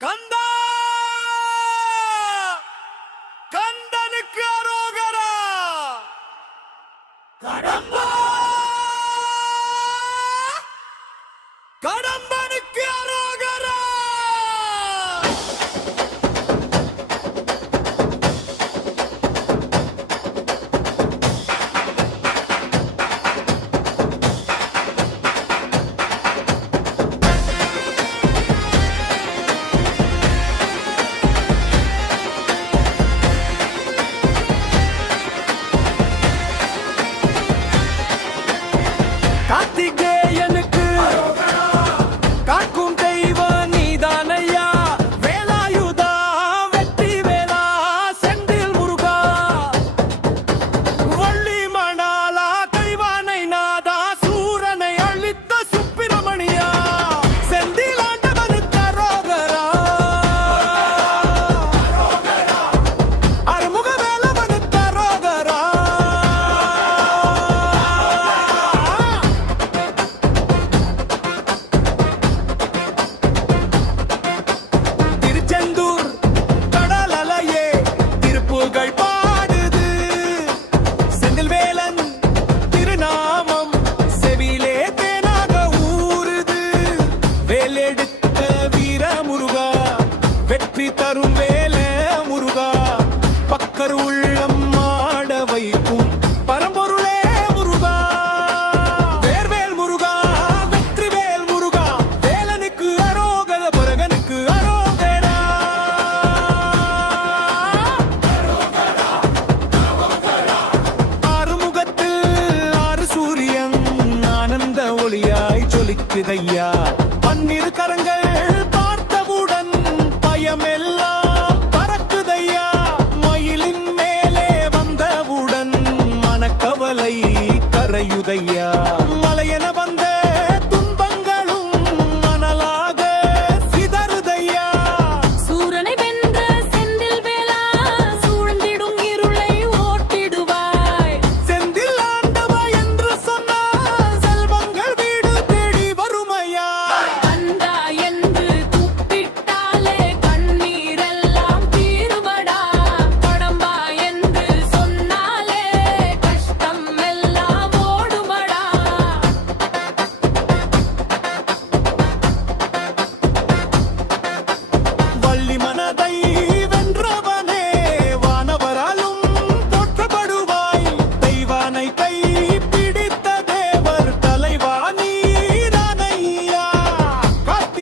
கந்தா கந்தனுக்கு அரோகரா கடம்பா கடம்பனுக்கு அரோகரா கார்த்திகேயனுக்கு காக்கும் தெய்வம் நீதானையா வேலாயுதா வெற்றி வேலா செந்தில் முருகா வள்ளி மணாலா கைவானை நாதா சூரனை அழித்த சுப்பிரமணியா செந்தில் ஆண்டவனுக்கு அரோகரா அறுமுக வேலவனுக்கு அரோகரா திருச்செந்தூர் கடல் அலையே திருப்புகழ் பாடுது செந்தில் வேலன் திருநாமம் செவிலே தேனாக ஊறுது வேலெடுத்த வீர முருகா வெற்றி தரும் வேல முருகா பக்கர் உள்ளம் ஆட வைக்கும் பரம்பொருளே முருகா வேர்வேல் முருகா வெற்றிவேல் முருகா வேலனுக்கு அரோகர முருகனுக்கு அரோகரா ஆறுமுகத்தில் ஆறு சூரியன் ஆனந்த ஒளியாய் ஜொலிக்குதையா